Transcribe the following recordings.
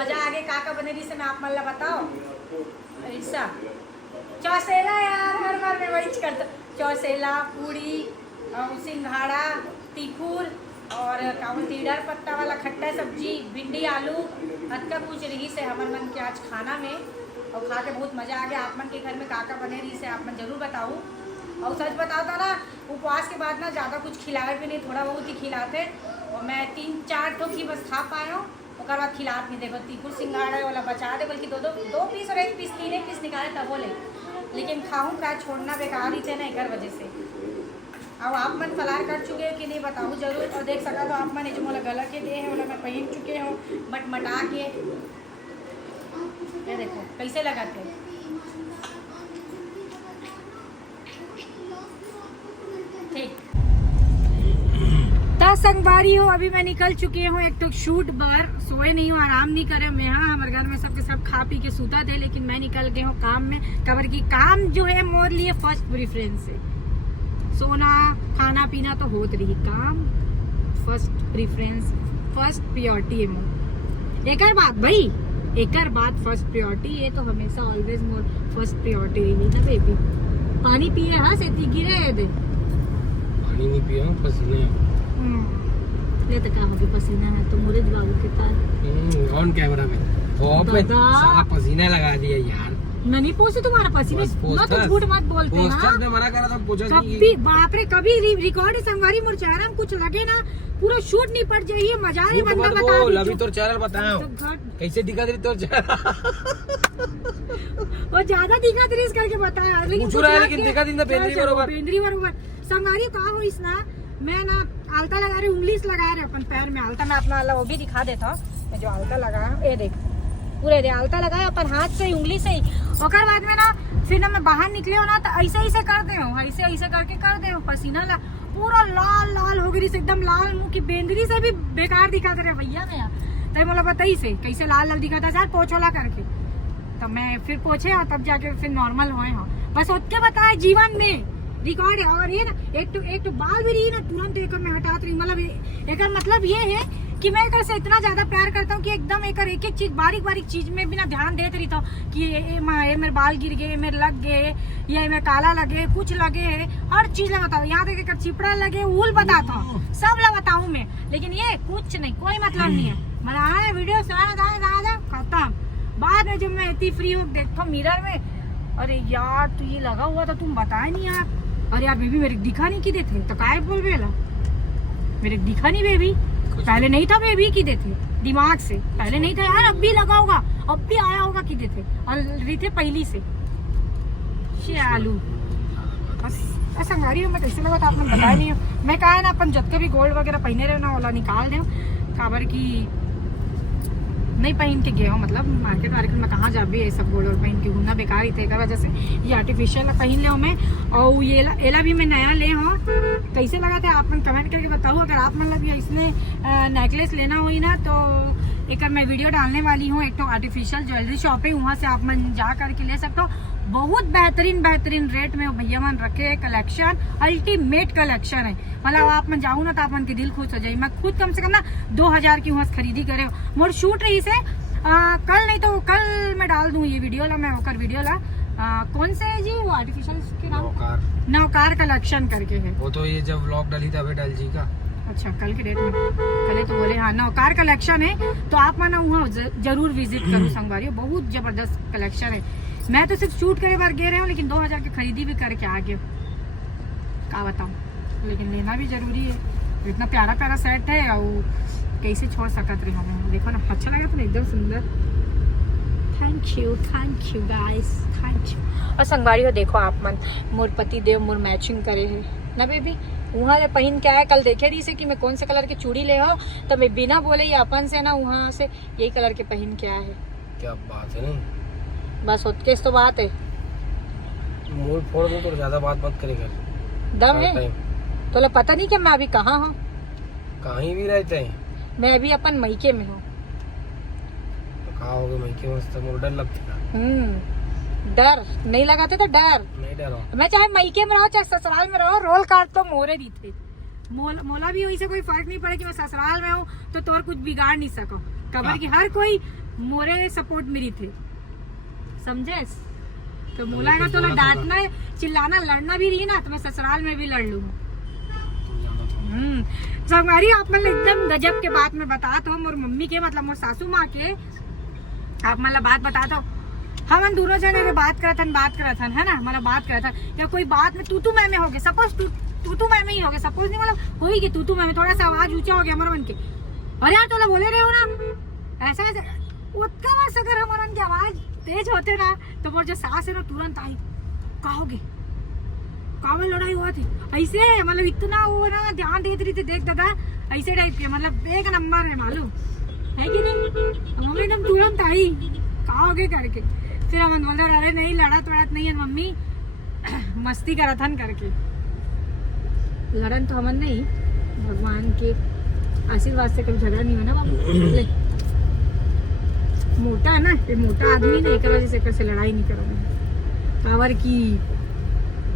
मजा आगे का बने रही से मैं आप मला बताओ ऐसा चौसेला यार हर बार मैं वही करता चौसेला पूड़ी सिंघाड़ा तीखूर और तीडर पत्ता वाला खट्टा सब्जी भिंडी आलू हत्का कुछ रही से हमर मन के आज खाना में और खा के बहुत मज़ा आ गया। आप मन के घर में का बने रही से आप मन जरूर बताऊँ। और सच बताता ना उपवास के बाद ना ज़्यादा कुछ खिलाए भी नहीं, थोड़ा बहुत ही खिलाते और मैं 3-4 ठो की बस खा पाया हूँ। और बाद खिलात नहीं देखो तीखूर सिंघाड़ा वाला बचा दे बल्कि दो पीस और 1 पीस 3 पीस निकाले तब बोले, लेकिन खाऊँ क्या छोड़ना बेकार ही थे ना एक वजह से। अब आप मन फलार कर चुके हो कि नहीं बताऊँ जरूर। और देख सका तो आप मन जो मोला गला के दे है बोला मैं पहन चुके हो मटमटा के ये देखो कैसे लगाते ठीक। संगवारी हो अभी मैं निकल चुकी हूँ एक तो शूट बार, सोए नहीं हूँ आराम नहीं करे मैं। हाँ हमारे घर में सबके सब खा पी के सूता थे, लेकिन मैं निकल गई हूँ काम में। कबर की काम जो है मोर लिए फर्स्ट प्रेफरेंस है। सोना खाना पीना तो होत रही, काम फर्स्ट प्रेफरेंस फर्स्ट प्रायोरिटी है मोर। एकर बात भाई एकर बात फर्स्ट प्रायोरिटी है तो हमेशा ऑलवेज मोर फर्स्ट प्रायोरिटी रही ना बेबी। पानी पिए हाँ सेती गिरे दे पानी नहीं पिया पसीने ले तो का होगी पसीना है तो मुरीद बाबू के पास ऑन कैमरा में पे सारा पसीना लगा दिया यार। मैं नहीं पूछी तुम्हारा पसीने ना तो झूठ मत बोलते हैं। पोस्टर में मना करा था पूछा कभी बाप रे कभी रिकॉर्ड संगवारी मोर चेहरा में कुछ लगे ना पूरा शूट नहीं पड़ जाइए मजा नहीं बंदा बता बोल अभी तोर चैनल बताओ कैसे दिखा दे तोर चैनल वो ज्यादा दिखा दे इस करके बताया लेकिन दिखा दिन बेंद्री बरोबर संगवारी का हो इस ना मैं ना आलता लगा रही उंगलीस लगा रहे अपन पैर में आलता मैं अपना अल्लाह वो भी दिखा देता मैं जो आलता लगाया ये देख पूरे दे आलता लगाया अपन हाथ से उंगली से ही। और बाद में ना फिर ना मैं बाहर निकले हो ना तो ऐसे करते हो ऐसे करके कर दे पसीना ला पूरा लाल लाल हो गई एकदम लाल मुंह की बेंदरी से भी बेकार दिखा दे रहे भैया मैं तब बोला बताई से कैसे लाल लाल दिखाता यार पोछोला करके तब मैं फिर पोछे और तब जाके फिर नॉर्मल हुए हो बस उतके बताए जीवन में रिकॉर्ड है। और ये ना एक तो बाल भी रही ना तुरंत एक मैं हटात रही मतलब ये है कि मैं एक से इतना ज्यादा प्यार करता हूँ कि एकदम एक चीज बारीक चीज में भी ना ध्यान देते रही था कि ये मेरे बाल गिर गए मेरे लग गए या मेरे काला लगे कुछ लगे हर चीज लगाता हूँ। यहाँ तक चिपड़ा लगे ऊल बताता हूँ सब लगाता हूँ मैं, लेकिन ये कुछ नहीं कोई मतलब नहीं है। बनाया वीडियो खत्म। बाद में जब मैं इतनी फ्री हूँ देखो मिरर में अरे यार तू ये लगा हुआ था तुम बताए नहीं यार। अरे यार बेबी मेरे दिखा नहीं कि देते तो काय बोल बेला मेरे दिखा नहीं बेबी पहले नहीं था बेबी की देते दिमाग से पहले नहीं था यार अब भी लगा होगा अब भी आया होगा कि देते और रही थे पहली से आलू बस ऐसा गाड़ी में कैसे लगा था आपने बताया नहीं मैं कहा ना अपन जब भी गोल्ड वगैरह पहने रहे ना वाला निकाल दे खबर की नहीं पहन के गया हूँ मतलब मार्केट में कहाँ जा भी ये सब गोल्ड और पहन के घूमना बेकार ही थे वजह से ये आर्टिफिशियल पहन ले हूँ मैं। और ये एला भी मैं नया ले हूँ कैसे लगा था आप मन कमेंट करके बताओ। अगर आप मतलब इसमें नेकलेस लेना हुई ना तो एक मैं वीडियो डालने वाली हूँ एक तो आर्टिफिशियल ज्वेलरी शॉप है वहाँ से आप मन जा करके ले सकते हो। बहुत बेहतरीन रेट में भैया मन रखे कलेक्शन अल्टीमेट कलेक्शन है मतलब आप मन जाऊँ ना तो आप मन के दिल खुश हो जाए। मैं खुद कम से कम ना 2000 की वहाँ से खरीदी करे मोर शूट रही से कल नहीं तो कल मैं डाल दूँ ये वीडियो ला मैं होकर वीडियो ला कौन से है जी वो आर्टिफिशियल के नाम नौकार कलेक्शन करके है वो तो ये जब व्लॉग डाली था डाल जी का अच्छा कल के डेट में कल तो बोले हाँ नौकार कलेक्शन है तो आप माना वहाँ जरूर विजिट करो संगवारी बहुत जबरदस्त कलेक्शन है। मैं तो सिर्फ शूट करे बार गे रहे हूँ लेकिन 2000 की खरीदी भी करके आ गए क्या बताऊँ, लेकिन लेना भी जरूरी है। इतना प्यारा सेट है और कैसे छोड़ सकते रहे हमें देखो ना अच्छा लगा था एकदम सुंदर। Thank you guys thank you. और संगवारी हो देखो आप मन मोर पति देव मोर मैचिंग करे है ना बेबी वहाँ ले पहन के आया कल देखे रही से कि मैं कौन से कलर की चूड़ी ले हो तो मैं बिना बोले ये अपन से ना वहाँ से यही कलर के पहन के आया है। क्या बात है नहीं बस उत्के तो बात है मूड फोड़ दो तो ज्यादा बात मत करेगा दम है तो पता नहीं कि मैं अभी कहाँ हूँ कहीं भी रहते हैं मैं अभी अपन मैके में हूँ तो कहाँ हो गए मैके में मुझे डर लगता डर नहीं लगाते तो डर नहीं डरो मैं चाहे मैके में रहो चाहे ससुराल में रहो रोल काट तो मोरे दी थे मोला भी वही से कोई फर्क नहीं पड़े कि मैं ससुराल में हूँ तो तोर कुछ बिगाड़ नहीं सको कबर की हर कोई मोरे सपोर्ट मेरी थे, समझे? तो बोलाएगा तो डांटना, चिल्लाना, लड़ना भी रही ना तो मैं ससुराल में भी लड़ लूँ। संगवारी आप मतलब एकदम गजब के बात में बता तो मोर मम्मी के मतलब मोर सासू माँ के आप मतलब बात बता दो। हम दोनों जने बात करत हन है ना, मतलब बात करत हन या कोई बात में तू मैं हो गए, सपोज तू मैं ही हो गए, सपोज नहीं मतलब होगी कि तू मैं थोड़ा सा आवाज ऊंचा हो गया हमारा मन के, अरे यार तो बोले रहे हो ना ऐसा ऐसा, उतना बस अगर हमारा की आवाज तेज होते ना तो वो जो सास है ना तुरंत आई, कहोगे कावल लड़ाई हुआ थी ऐसे, मतलब इतना वो ना ध्यान देती रही थी, देख दादा ऐसे टाइप के, मतलब एक नंबर है मालूम है कि नहीं। मम्मी एकदम तुरंत आई, कहोगे करके, फिर हम बोल रहे अरे नहीं लड़त वड़त नहीं है मम्मी, मस्ती करत हन करके। लड़न तो हमन नहीं, भगवान के आशीर्वाद से कभी झगड़ा नहीं होना बाबू। मोटा है ना, ये मोटा आदमी नहीं कर वजह से कैसे लड़ाई नहीं करोगे, पावर की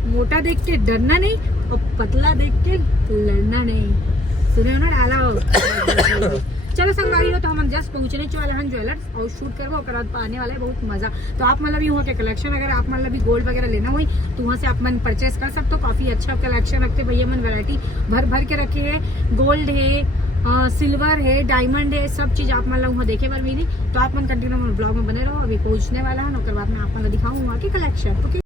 मोटा देख के डरना नहीं और पतला देख के लड़ना नहीं, सुने हो ना डाला। चलो संगवारी हो तो हम जस्ट पहुंचने वाले हैं ज्वेलर्स और शूट करवा कर आने वाला है बहुत मजा। तो आप मतलब यहाँ के कलेक्शन अगर आप मतलब गोल्ड वगैरह लेना हुई तो वहाँ से आप मन परचेस कर सकते हो, काफी अच्छा कलेक्शन रखते भैया मन, वैरायटी भर के रखे है, गोल्ड है, सिल्वर है, डायमंड है, सब चीज आप मतलब वहाँ देखे बार मिली। तो आप मन कंटिन्यू ब्लॉग में बने रहो, अभी पहुंचने वाला है, बाद में आप मतलब दिखाऊँ वहाँ की कलेक्शन।